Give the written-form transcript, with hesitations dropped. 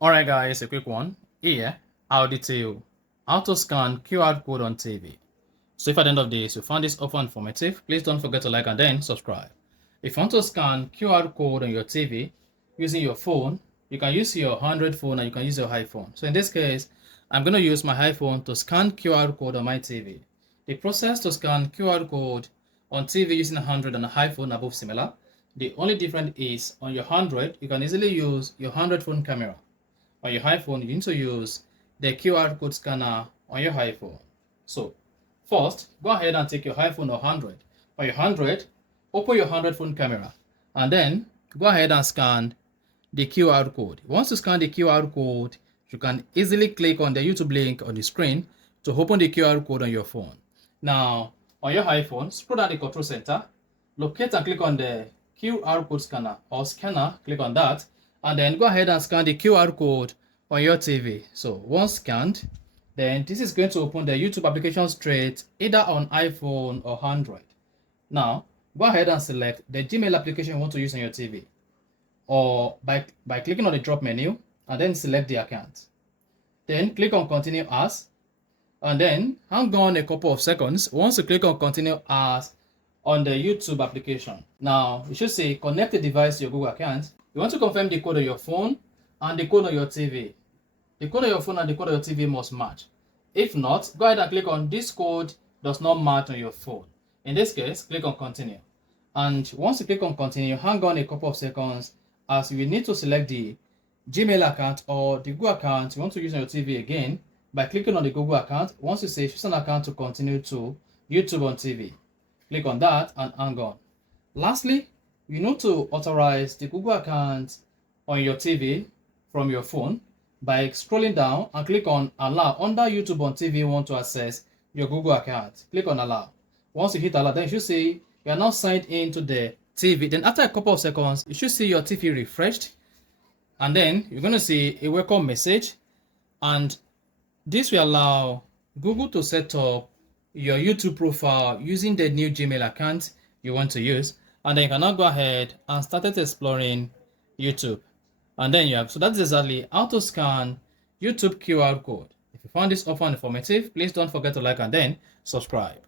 Alright guys, a quick one. Here, I'll detail you how to scan QR code on TV. So if at the end of this you found this offer informative, please don't forget to like and then subscribe. If you want to scan QR code on your TV using your phone, you can use your Android phone and you can use your iPhone. So in this case, I'm going to use my iPhone to scan QR code on my TV. The process to scan QR code on TV using an Android and an iPhone are both similar. The only difference is on your Android, you can easily use your Android phone camera. On your iPhone, you need to use the QR code scanner on your iPhone. So first, go ahead and take your iPhone or Android. On your Android, open your Android phone camera and then go ahead and scan the QR code. Once you scan the QR code, you can easily click on the YouTube link on the screen to open the QR code on your phone. Now, on your iPhone, scroll down the control center, locate and click on the QR code scanner or scanner, click on that, and then go ahead and scan the QR code on your TV. So once scanned, then this is going to open the YouTube application straight either on iPhone or Android. Now, go ahead and select the Gmail application you want to use on your TV, or by clicking on the drop menu and then select the account. Then click on continue as, and then hang on a couple of seconds once you click on continue as on the YouTube application. Now, you should say connect the device to your Google account. You want to confirm the code on your phone and the code on your TV. The code on your phone and the code on your TV must match. If not, go ahead and click on this code does not match on your phone. In this case, click on continue. And once you click on continue, hang on a couple of seconds as you will need to select the Gmail account or the Google account you want to use on your TV again by clicking on the Google account. Once you say choose an account to continue to YouTube on TV, click on that and hang on. Lastly, you need to authorize the Google account on your TV from your phone by scrolling down and click on allow under YouTube on TV you want to access your Google account. Click on allow. Once you hit allow, then you should see you are now signed into the TV. Then after a couple of seconds, you should see your TV refreshed, and then you're going to see a welcome message, and this will allow Google to set up your YouTube profile using the new Gmail account you want to use, and then you can now go ahead and start exploring YouTube. And then you have, so that's exactly how to scan YouTube QR code. If you found this offer informative, please don't forget to like and then subscribe.